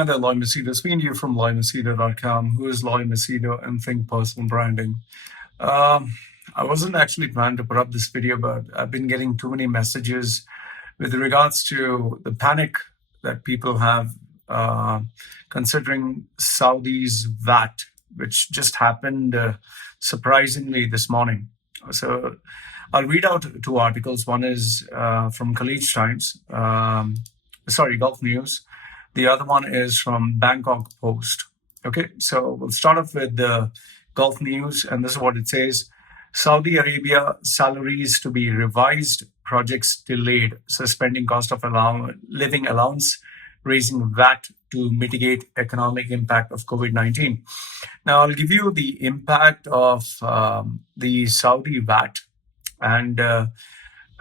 Hi there, Loy Machedo. Speaking to you from LoyMachedo.com. Who is Loy Machedo and Think Personal Branding? Um, I wasn't actually planning to put up this video, but I've been getting too many messages with regards to the panic that people have considering Saudi's VAT, which just happened surprisingly this morning. So I'll read out two articles. One is from Khaleej Times, Gulf News. The other one is from Bangkok Post. Okay, so we'll start off with the Gulf News, and this is what it says. Saudi Arabia salaries to be revised, projects delayed, suspending cost of living allowance, raising VAT to mitigate economic impact of COVID-19. Now, I'll give you the impact of the Saudi VAT and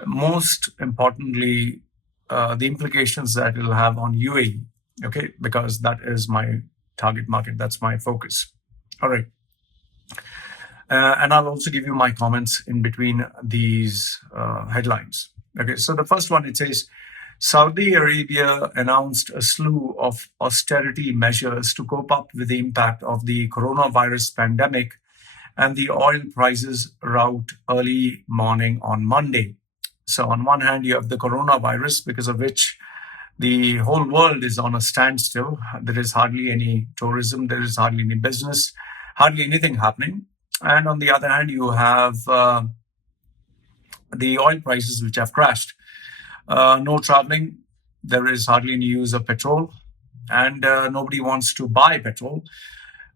most importantly, the implications that it'll have on UAE. Okay, because that is my target market. That's my focus. All right. And I'll also give you my comments in between these headlines. Okay, so the first one, it says, Saudi Arabia announced a slew of austerity measures to cope up with the impact of the coronavirus pandemic and the oil prices rout early morning on Monday. So on one hand, you have the coronavirus, because of which the whole world is on a standstill. There is hardly any tourism. There is hardly any business, hardly anything happening. And on the other hand, you have the oil prices, which have crashed. No traveling. There is hardly any use of petrol. And nobody wants to buy petrol.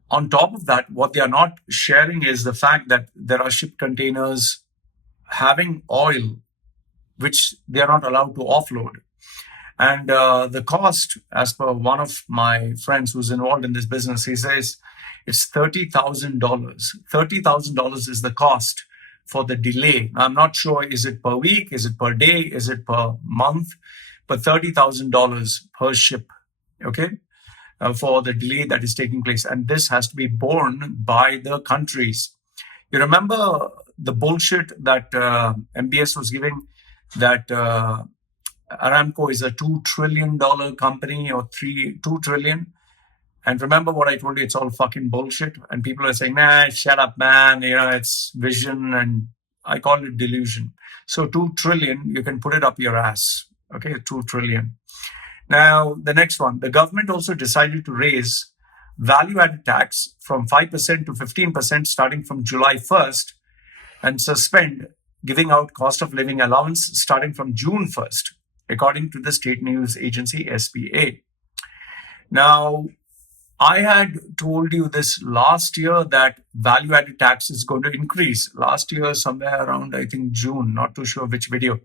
On top of that, what they are not sharing is the fact that there are ship containers having oil, which they are not allowed to offload. And the cost, as per one of my friends who's involved in this business, he says it's $30,000. $30,000 is the cost for the delay. I'm not sure, is it per week, is it per day, is it per month, but $30,000 per ship, okay, for the delay that is taking place. And this has to be borne by the countries. You remember the bullshit that MBS was giving, that Aramco is a $2 trillion company, or $2 trillion. And remember what I told you, it's all fucking bullshit. And people are saying, nah, shut up, man. You know, it's vision, and I call it delusion. So 2 trillion, you can put it up your ass. Okay, 2 trillion. Now, the next one, the government also decided to raise value-added tax from 5% to 15% starting from July 1st and suspend giving out cost of living allowance starting from June 1st, according to the state news agency SPA. Now, I had told you this last year that value-added tax is going to increase. Last year, somewhere around, I think, June, not too sure which video.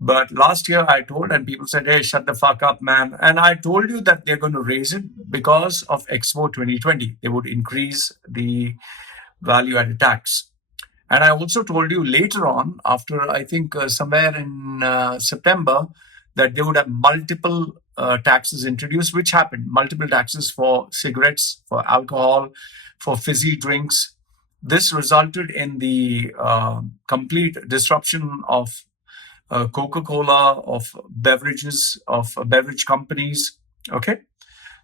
But last year I told, and people said, hey, shut the fuck up, man. And I told you that they're going to raise it because of Expo 2020. They would increase the value-added tax. And I also told you later on, after I think somewhere in September, that they would have multiple taxes introduced, which happened. Multiple taxes for cigarettes, for alcohol, for fizzy drinks. This resulted in the complete disruption of Coca-Cola, of beverages, of beverage companies. Okay.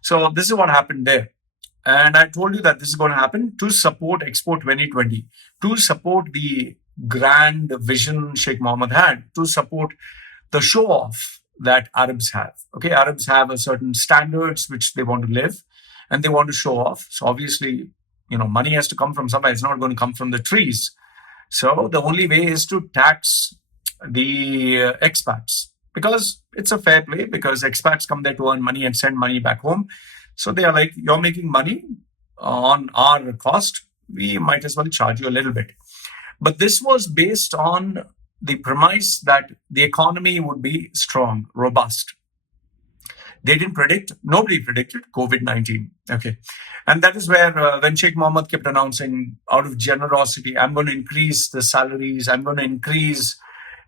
So this is what happened there. And I told you that this is going to happen to support Expo 2020, to support the grand vision Sheikh Mohammed had, to support the show-off that Arabs have. Okay, Arabs have a certain standards which they want to live, and they want to show off. So obviously, you know, money has to come from somewhere. It's not going to come from the trees. So the only way is to tax the expats, because it's a fair play, because expats come there to earn money and send money back home. So they are like, you're making money on our cost, we might as well charge you a little bit. But this was based on the premise that the economy would be strong, robust. They didn't predict, nobody predicted COVID-19. Okay. And that is where when Sheikh Mohammed kept announcing, out of generosity, I'm going to increase the salaries, I'm going to increase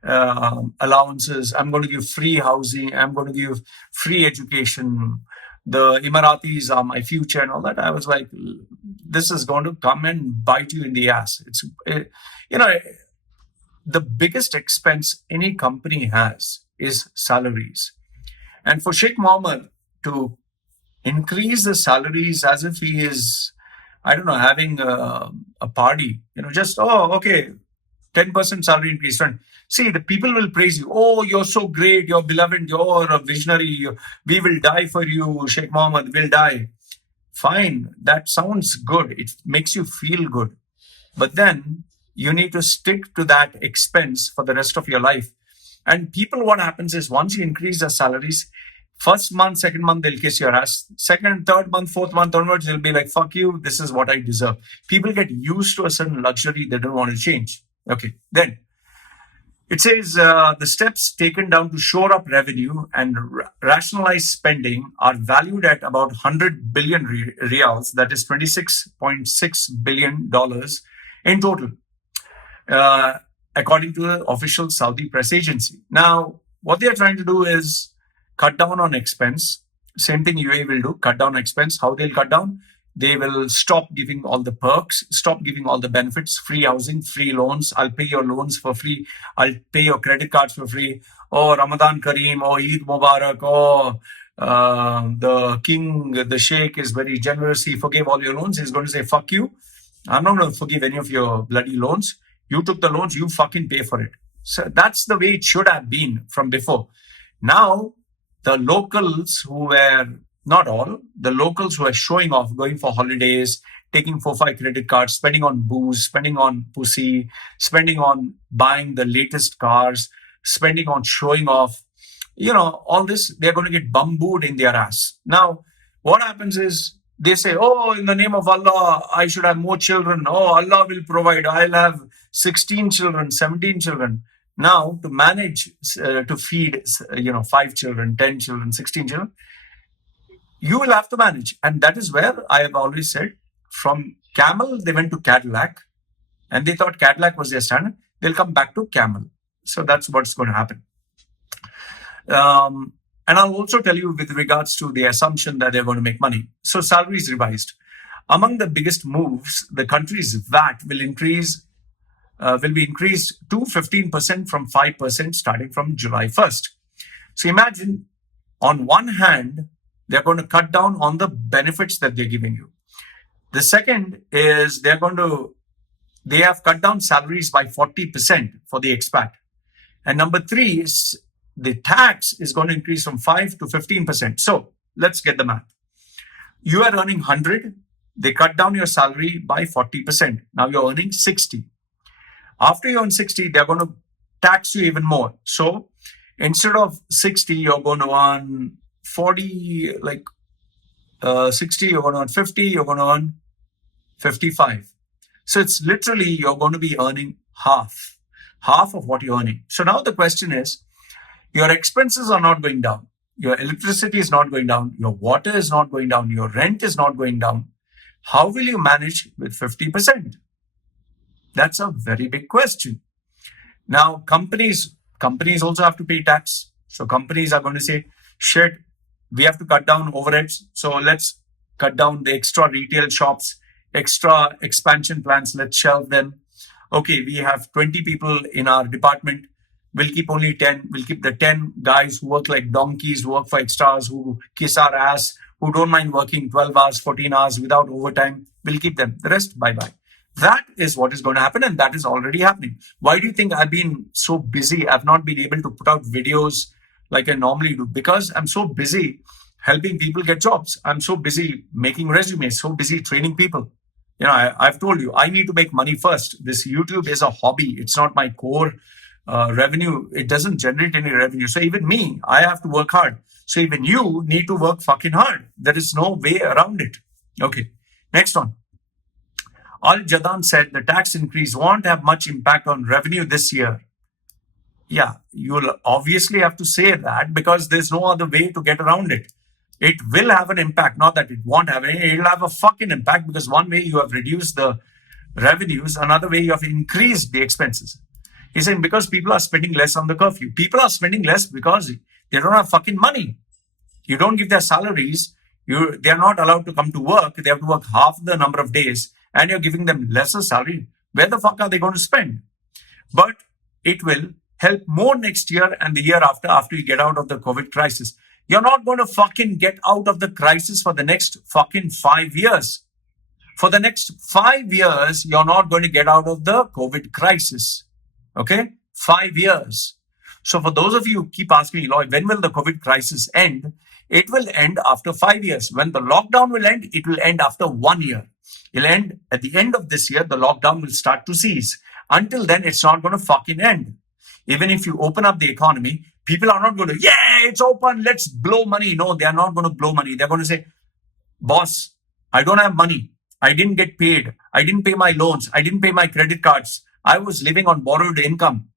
allowances, I'm going to give free housing, I'm going to give free education, the Emiratis are my future and all that. I was like, this is going to come and bite you in the ass. The biggest expense any company has is salaries. And for Sheikh Mohammed to increase the salaries as if he is, I don't know, having a party. Just, oh, okay, 10% salary increase. Fine. See, the people will praise you. Oh, you're so great. You're beloved. You're a visionary. We will die for you. Sheikh Mohammed will die. Fine. That sounds good. It makes you feel good. But then you need to stick to that expense for the rest of your life. And people, what happens is once you increase their salaries, first month, second month, they'll kiss your ass. Second, third month, fourth month onwards, they'll be like, fuck you, this is what I deserve. People get used to a certain luxury they don't want to change. Okay, then it says the steps taken down to shore up revenue and rationalize spending are valued at about 100 billion reals, that is $26.6 billion in total, according to the official Saudi press agency. Now, what they are trying to do is cut down on expense. Same thing UAE will do, cut down expense. How they'll cut down? They will stop giving all the perks, stop giving all the benefits, free housing, free loans. I'll pay your loans for free. I'll pay your credit cards for free. Oh, Ramadan Kareem, oh, Eid Mubarak, oh, the king, the sheikh is very generous. He forgave all your loans. He's going to say, fuck you. I'm not going to forgive any of your bloody loans. You took the loans, you fucking pay for it. So that's the way it should have been from before. Now, the locals who were, not all, the locals who are showing off, going for holidays, taking 4-5 credit cards, spending on booze, spending on pussy, spending on buying the latest cars, spending on showing off, all this, they're going to get bambooed in their ass. Now, what happens is they say, oh, in the name of Allah, I should have more children. Oh, Allah will provide. I'll have 16 children, 17 children. Now, to manage, to feed, 5 children, 10 children, 16 children, you will have to manage. And that is where I have always said, from Camel, they went to Cadillac, and they thought Cadillac was their standard. They'll come back to Camel. So that's what's going to happen. And I'll also tell you with regards to the assumption that they're going to make money. So salaries revised. Among the biggest moves, the country's VAT will be increased to 15% from 5% starting from July 1st. So imagine, on one hand, they're going to cut down on the benefits that they're giving you. The second is they have cut down salaries by 40% for the expat. And number three is the tax is going to increase from 5 to 15%. So let's get the math. You are earning 100. They cut down your salary by 40%. Now you're earning 60. After you earn 60, they're going to tax you even more. So instead of 60, you're going to earn 40, 60, you're going to earn 50, you're going to earn 55. So it's literally, you're going to be earning half of what you're earning. So now the question is, your expenses are not going down. Your electricity is not going down. Your water is not going down. Your rent is not going down. How will you manage with 50%? That's a very big question. Now, companies also have to pay tax. So companies are going to say, shit, we have to cut down overheads. So let's cut down the extra retail shops, extra expansion plans. Let's shelve them. Okay, we have 20 people in our department. We'll keep only 10. We'll keep the 10 guys who work like donkeys, who work for extras, who kiss our ass, who don't mind working 12 hours, 14 hours without overtime. We'll keep them. The rest, bye-bye. That is what is going to happen, and that is already happening. Why do you think I've been so busy? I've not been able to put out videos like I normally do, because I'm so busy helping people get jobs. I'm so busy making resumes, so busy training people. I've told you, I need to make money first. This YouTube is a hobby. It's not my core revenue. It doesn't generate any revenue. So even me, I have to work hard. So even you need to work fucking hard. There is no way around it. Okay, next one. Al Jadan said the tax increase won't have much impact on revenue this year. Yeah, you'll obviously have to say that, because there's no other way to get around it. It will have an impact, not that it won't have any. It'll have a fucking impact, because one way you have reduced the revenues, another way you have increased the expenses. He's saying because people are spending less on the curfew. People are spending less because they don't have fucking money. You don't give their salaries. They're not allowed to come to work. They have to work half the number of days, and you're giving them lesser salary. Where the fuck are they going to spend? But it will help more next year and the year after you get out of the COVID crisis. You're not going to fucking get out of the crisis for the next fucking 5 years. For the next 5 years, you're not going to get out of the COVID crisis. Okay? 5 years. So for those of you who keep asking, Lloyd, when will the COVID crisis end? It will end after 5 years. When the lockdown will end, it will end after 1 year. It'll end at the end of this year, the lockdown will start to cease. Until then, it's not going to fucking end. Even if you open up the economy, people are not going to, yeah, it's open, let's blow money. No, they are not going to blow money. They're going to say, boss, I don't have money. I didn't get paid. I didn't pay my loans. I didn't pay my credit cards. I was living on borrowed income.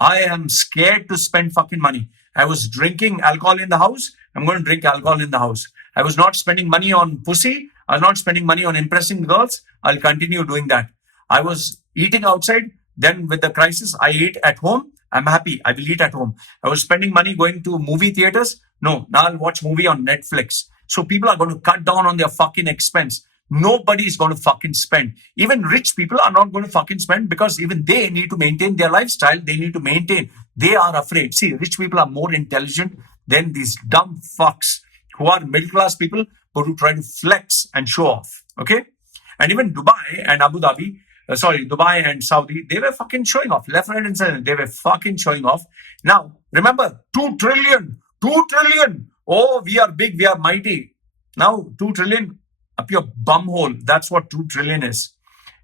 I am scared to spend fucking money. I was drinking alcohol in the house. I'm going to drink alcohol in the house. I was not spending money on pussy. I was not spending money on impressing girls. I'll continue doing that. I was eating outside. Then with the crisis, I ate at home. I'm happy. I will eat at home. I was spending money going to movie theaters. No, now I'll watch movie on Netflix. So people are going to cut down on their fucking expense. Nobody is going to fucking spend. Even rich people are not going to fucking spend because even they need to maintain their lifestyle. They need to maintain. They are afraid. See, rich people are more intelligent than these dumb fucks who are middle class people but who try to flex and show off. Okay? And even Dubai and Abu Dhabi, Dubai and Saudi, they were fucking showing off. Left, right, and center. They were fucking showing off. Now, remember, 2 trillion. 2 trillion. Oh, we are big. We are mighty. Now, 2 trillion. Up your bum hole. That's what 2 trillion is.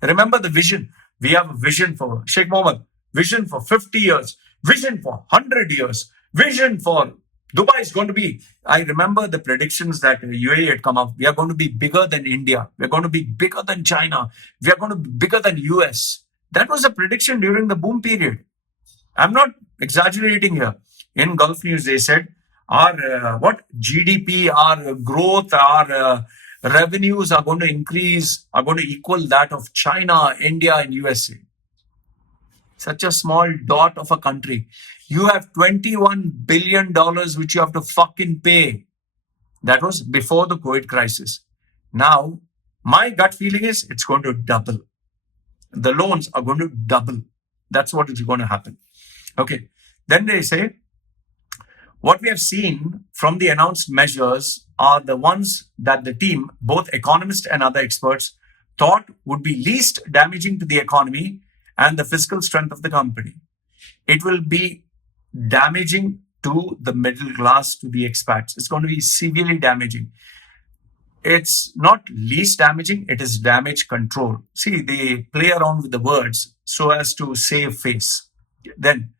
Remember the vision. We have a vision for Sheikh Mohammed. Vision for 50 years. Vision for 100 years. Vision for Dubai is going to be. I remember the predictions that UAE had come up. We are going to be bigger than India. We are going to be bigger than China. We are going to be bigger than US. That was a prediction during the boom period. I'm not exaggerating here. In Gulf News, they said our GDP, our growth, our revenues are going to increase, are going to equal that of China, India, and USA. Such a small dot of a country. You have $21 billion which you have to fucking pay. That was before the COVID crisis. Now, my gut feeling is it's going to double. The loans are going to double. That's what is going to happen. Okay. Then they say, what we have seen from the announced measures are the ones that the team, both economists and other experts, thought would be least damaging to the economy and the fiscal strength of the company. It will be damaging to the middle class, to the expats. It's going to be severely damaging. It's not least damaging, it is damage control. See, they play around with the words so as to save face. Then,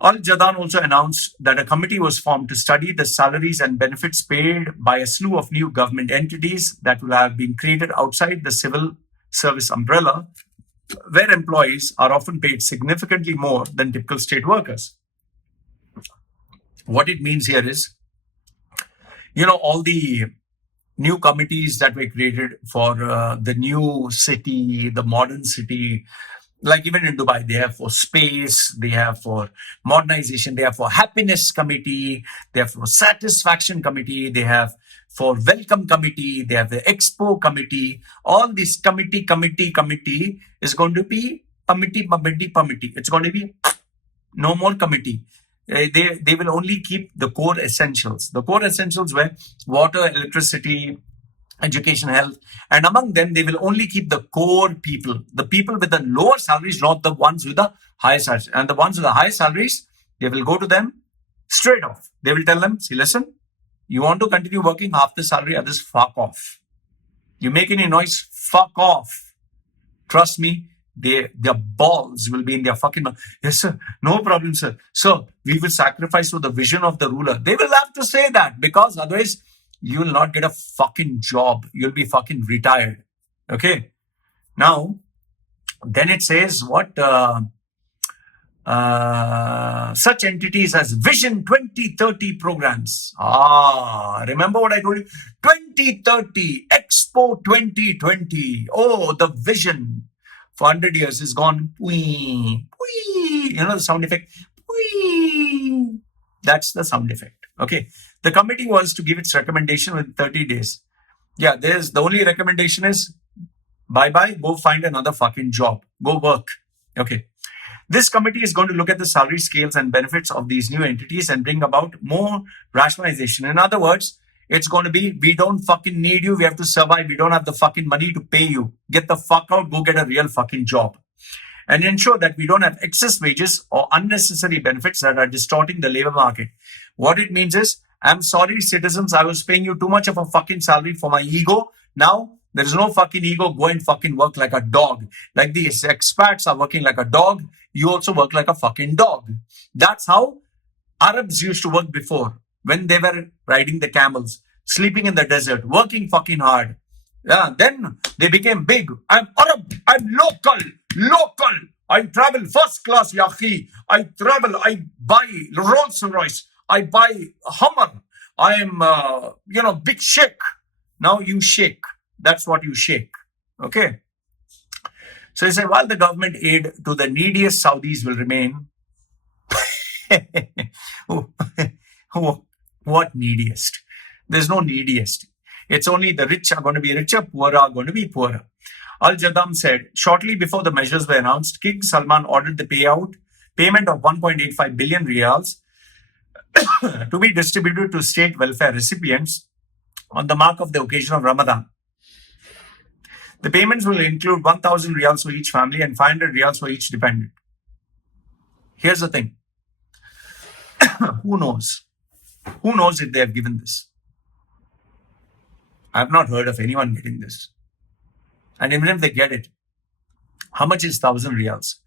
Al Jadan also announced that a committee was formed to study the salaries and benefits paid by a slew of new government entities that will have been created outside the civil service umbrella, where employees are often paid significantly more than typical state workers. What it means here is, all the new committees that were created for the new city, the modern city, like even in Dubai, they have for space, they have for modernization, they have for happiness committee, they have for satisfaction committee, they have for welcome committee, they have the expo committee. All this committee is going to be committee. It's going to be no more committee. They will only keep the core essentials. The core essentials were water, electricity, education, health, and among them, they will only keep the core people, the people with the lower salaries, not the ones with the higher salaries. And the ones with the higher salaries, they will go to them straight off. They will tell them, see, listen, you want to continue working half the salary, others fuck off. You make any noise, fuck off. Trust me, their balls will be in their fucking mouth. Yes, sir. No problem, sir. So we will sacrifice for the vision of the ruler. They will have to say that because otherwise, you will not get a fucking job. You'll be fucking retired. Okay. Now, then it says what? Such entities as Vision 2030 programs. Remember what I told you? 2030, Expo 2020. Oh, the vision for 100 years is gone. Whee, whee. The sound effect? Whee. That's the sound effect. Okay. The committee was to give its recommendation within 30 days. Yeah, the only recommendation is bye-bye, go find another fucking job. Go work. Okay. This committee is going to look at the salary scales and benefits of these new entities and bring about more rationalization. In other words, it's going to be, we don't fucking need you. We have to survive. We don't have the fucking money to pay you. Get the fuck out. Go get a real fucking job. And ensure that we don't have excess wages or unnecessary benefits that are distorting the labor market. What it means is, I'm sorry, citizens, I was paying you too much of a fucking salary for my ego. Now, there is no fucking ego. Go and fucking work like a dog. Like these expats are working like a dog, you also work like a fucking dog. That's how Arabs used to work before, when they were riding the camels, sleeping in the desert, working fucking hard. Yeah, then they became big. I'm Arab. I'm local. I travel first class, yahi. I travel. I buy Rolls Royce. I buy Hummer. I am, big sheikh. Now you shake. That's what you shake. Okay. So he said, while the government aid to the neediest Saudis will remain, what neediest? There's no neediest. It's only the rich are going to be richer, poor are going to be poorer. Al-Jadam said, shortly before the measures were announced, King Salman ordered the payment of 1.85 billion riyals to be distributed to state welfare recipients on the mark of the occasion of Ramadan. The payments will include 1,000 riyals for each family and 500 riyals for each dependent. Here's the thing. Who knows? Who knows if they have given this? I have not heard of anyone getting this. And even if they get it, how much is 1,000 riyals?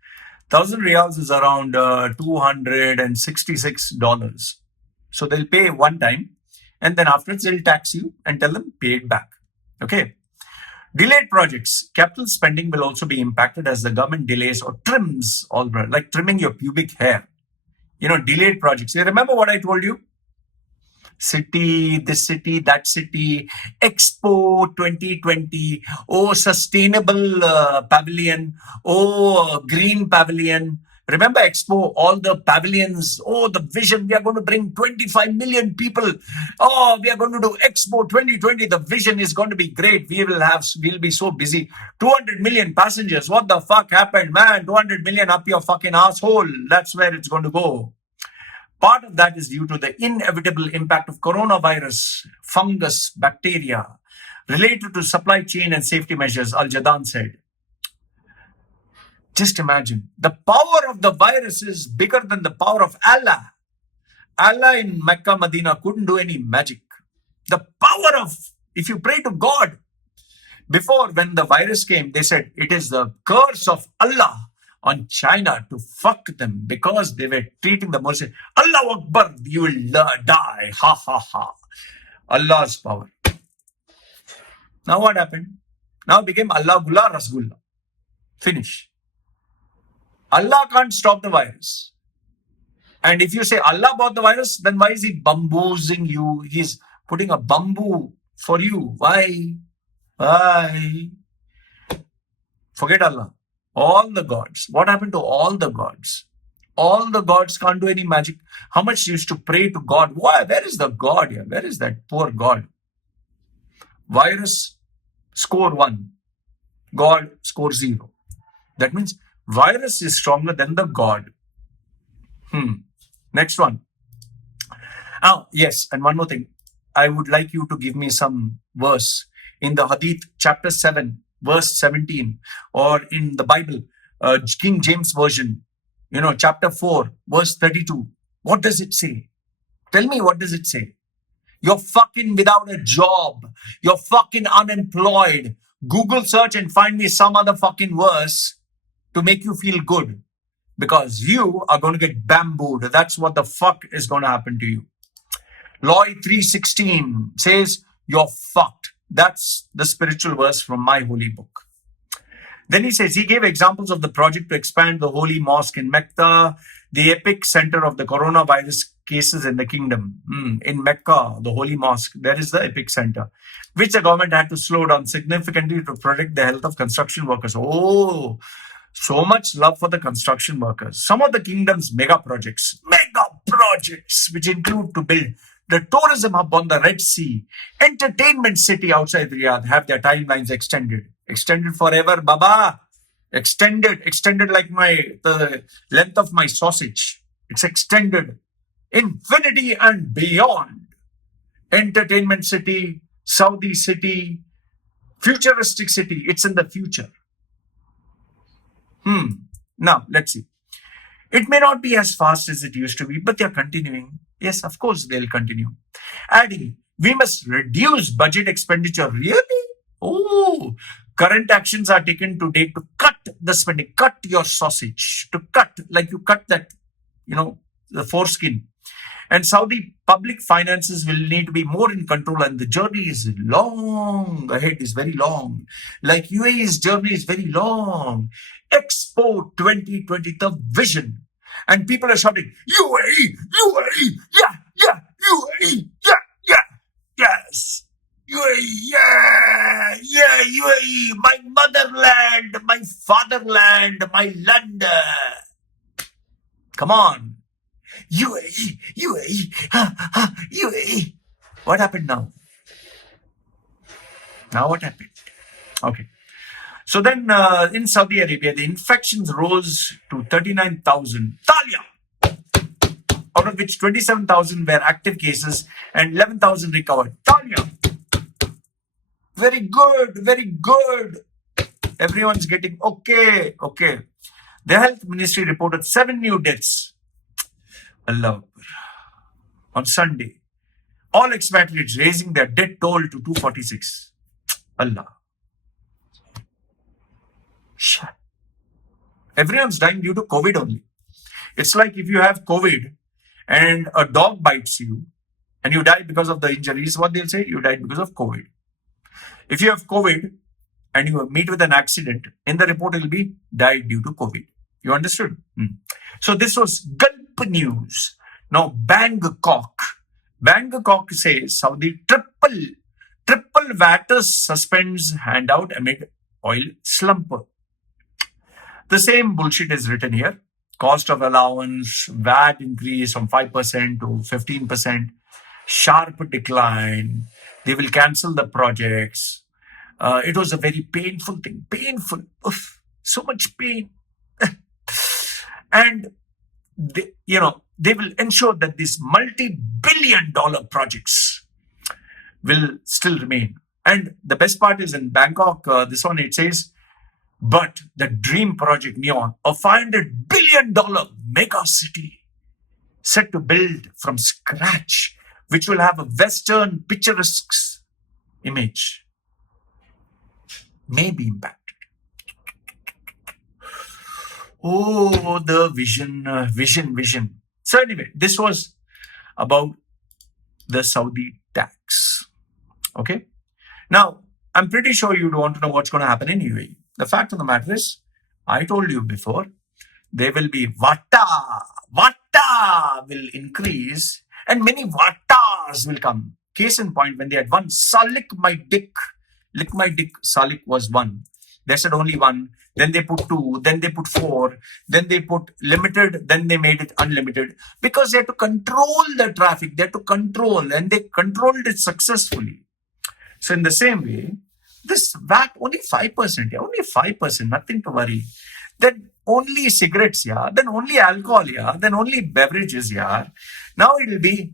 1,000 riyals is around $266. So they'll pay one time, and then afterwards they'll tax you and tell them pay it back. Okay. Delayed projects. Capital spending will also be impacted as the government delays or trims, like trimming your pubic hair. Delayed projects. You remember what I told you? City, this city, that city, Expo 2020, sustainable pavilion, green pavilion. Remember Expo, all the pavilions, the vision, we are going to bring 25 million people. We are going to do Expo 2020. The vision is going to be great. We'll be so busy. 200 million passengers. What the fuck happened, man? 200 million up your fucking asshole. That's where it's going to go. Part of that is due to the inevitable impact of coronavirus, fungus, bacteria, related to supply chain and safety measures, Al-Jadan said. Just imagine, the power of the virus is bigger than the power of Allah. Allah in Mecca, Medina couldn't do any magic. The power of, if you pray to God, before when the virus came, they said it is the curse of Allah on China to fuck them because they were treating the Muslim. Allah Akbar, you will die. Ha ha ha. Allah's power. Now what happened? Now it became Allah Gula Rasgulla. Finish. Allah can't stop the virus. And if you say Allah bought the virus, then why is he bamboozing you? He's putting a bamboo for you. Why? Forget Allah. All the gods. What happened to all the gods? All the gods can't do any magic. How much you used to pray to God? Why? Where is the God here? Where is that poor God? Virus, score 1. God, score 0. That means virus is stronger than the God. Next one. Yes, and one more thing. I would like you to give me some verse in the Hadith, chapter 7, verse 17, or in the Bible, King James Version, chapter 4, verse 32. What does it say? Tell me, what does it say? You're fucking without a job. You're fucking unemployed. Google search and find me some other fucking verse to make you feel good. Because you are going to get bambooed. That's what the fuck is going to happen to you. Loy 3:16 says, you're fucked. That's the spiritual verse from my holy book. Then he says, he gave examples of the project to expand the holy mosque in Mecca, the epic center of the coronavirus cases in the kingdom. In Mecca, the holy mosque, there is the epic center, which the government had to slow down significantly to protect the health of construction workers. So much love for the construction workers. Some of the kingdom's mega projects, which include to build the tourism hub on the Red Sea, entertainment city outside Riyadh, have their timelines extended. Extended forever, Baba. extended like the length of my sausage. It's extended. Infinity and beyond. Entertainment city, Saudi city, futuristic city. It's in the future. Now, let's see. It may not be as fast as it used to be, but they're continuing. Yes, of course, they'll continue. Adding, we must reduce budget expenditure. Really? Oh, current actions are taken today to cut the spending, cut your sausage, to cut, like you cut that, the foreskin. And Saudi public finances will need to be more in control, and the journey is long ahead, is very long. Like UAE's journey is very long. Expo 2020, the vision. And people are shouting, UAE, UAE, yeah, UAE, yeah, yes. UAE, yeah, UAE, my motherland, my fatherland, my land. Come on. UAE, UAE. What happened now? Now what happened? Okay. So then in Saudi Arabia, the infections rose to 39,000. Talia! Out of which 27,000 were active cases and 11,000 recovered. Talia! Very good, very good. Everyone's getting okay. The health ministry reported 7 new deaths. Allah. On Sunday, all expatriates raising their death toll to 246. Allah. Everyone's dying due to COVID only. It's like if you have COVID and a dog bites you and you die because of the injuries, what they'll say? You died because of COVID. If you have COVID and you meet with an accident, in the report it will be died due to COVID. You understood? So this was Gulp News. Now Bangkok. Bangkok says Saudi triple VAT suspends handout amid oil slump. The same bullshit is written here. Cost of allowance, VAT increase from 5% to 15%, sharp decline. They will cancel the projects. It was a very painful thing. Painful. Oof, so much pain. And they will ensure that these multi-billion-dollar projects will still remain. And the best part is in Bangkok, this one, it says, but the dream project Neon, a $500 billion mega city set to build from scratch, which will have a Western picturesque image, may be impacted. Oh, the vision. So anyway, this was about the Saudi tax. Okay. Now, I'm pretty sure you want to know what's going to happen in UAE. The fact of the matter is, I told you before, there will be Vata will increase and many Vatas will come. Case in point, when they had one, lick my dick, Salik was one. They said only one, then they put 2, then they put 4, then they put limited, then they made it unlimited because they had to control the traffic, they had to control, and they controlled it successfully. So in the same way, this VAT only 5%, only 5%, nothing to worry. Then only cigarettes, then only alcohol, then only beverages, Now it will be,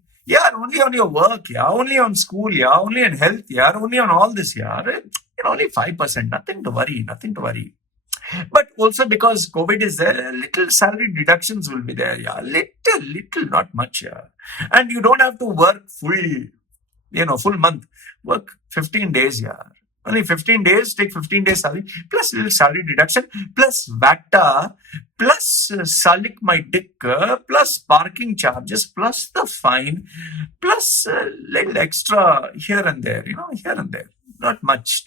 only on your work, only on school, only on health, only on all this, only 5%, nothing to worry. But also because COVID is there, little salary deductions will be there, little, not much, And you don't have to work full month, work 15 days, Only 15 days, take 15 days salary, plus little salary deduction, plus VATA, plus Salik my dick, plus parking charges, plus the fine, plus little extra here and there, here and there. Not much.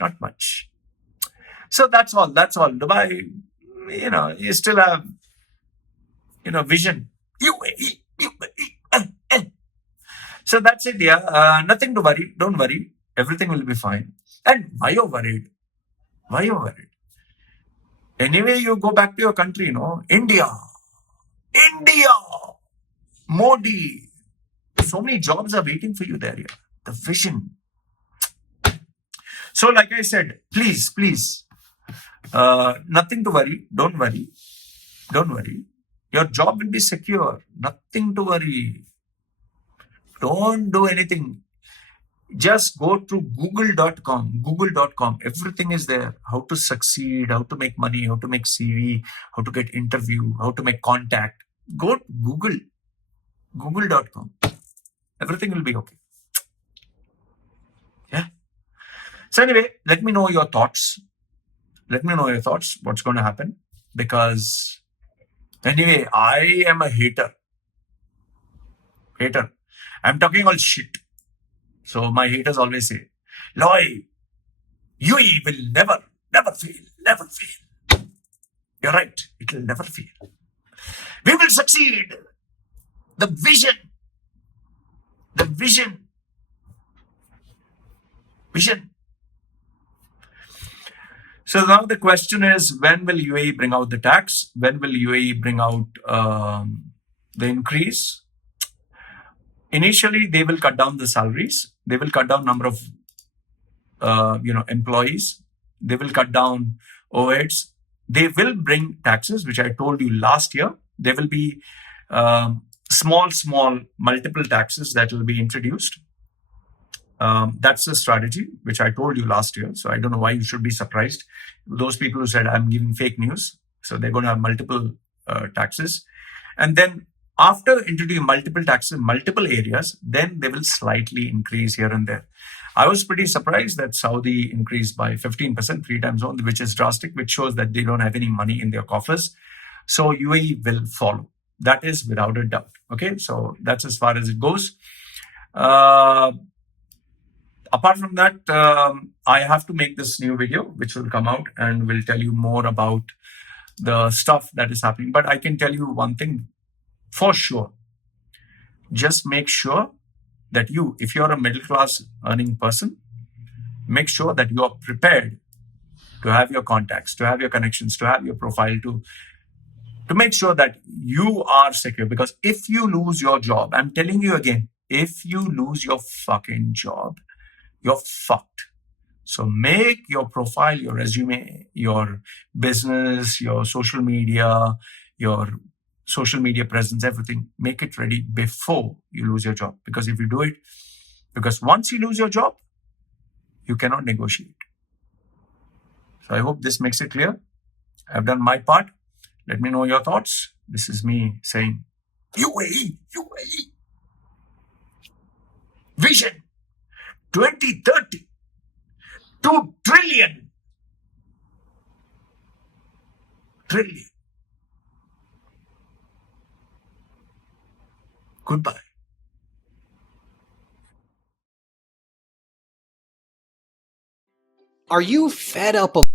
So that's all. Dubai, you still have, vision. So that's it, nothing to worry. Don't worry. Everything will be fine. And why you worried? Anyway, you go back to your country, India, Modi. So many jobs are waiting for you there, The vision. So like I said, please, Nothing to worry. Don't worry. Don't worry. Your job will be secure. Nothing to worry. Don't do anything. Just go to google.com. Google.com. Everything is there. How to succeed, how to make money, how to make CV, how to get interview, how to make contact. Go to Google. Google.com. Everything will be okay. Yeah. So anyway, let me know your thoughts. Let me know your thoughts. What's going to happen? Because anyway, I am a hater. Hater. I'm talking all shit. So my haters always say, Loy, UAE will never fail. Never fail. You're right. It will never fail. We will succeed. The vision. The vision. Vision. So now the question is, when will UAE bring out the tax? When will UAE bring out the increase? Initially, they will cut down the salaries. They will cut down number of employees. They will cut down overheads. They will bring taxes, which I told you last year. There will be small multiple taxes that will be introduced. That's the strategy, which I told you last year. So I don't know why you should be surprised. Those people who said I'm giving fake news. So they're going to have multiple taxes. And then after introducing multiple taxes in multiple areas, then they will slightly increase here and there. I was pretty surprised that Saudi increased by 15%, 3 times on, which is drastic, which shows that they don't have any money in their coffers. So UAE will follow. That is without a doubt. Okay, so that's as far as it goes. Apart from that, I have to make this new video, which will come out and will tell you more about the stuff that is happening. But I can tell you one thing for sure. Just make sure that if you're a middle class earning person, make sure that you are prepared to have your contacts, to have your connections, to have your profile, to make sure that you are secure. Because if you lose your job, I'm telling you again, if you lose your fucking job, you're fucked. So make your profile, your resume, your business, your social media presence, everything, make it ready before you lose your job. Because if you do it, because once you lose your job, you cannot negotiate. So I hope this makes it clear. I've done my part. Let me know your thoughts. This is me saying, UAE, vision 2030, 2 trillion. Goodbye. Are you fed up of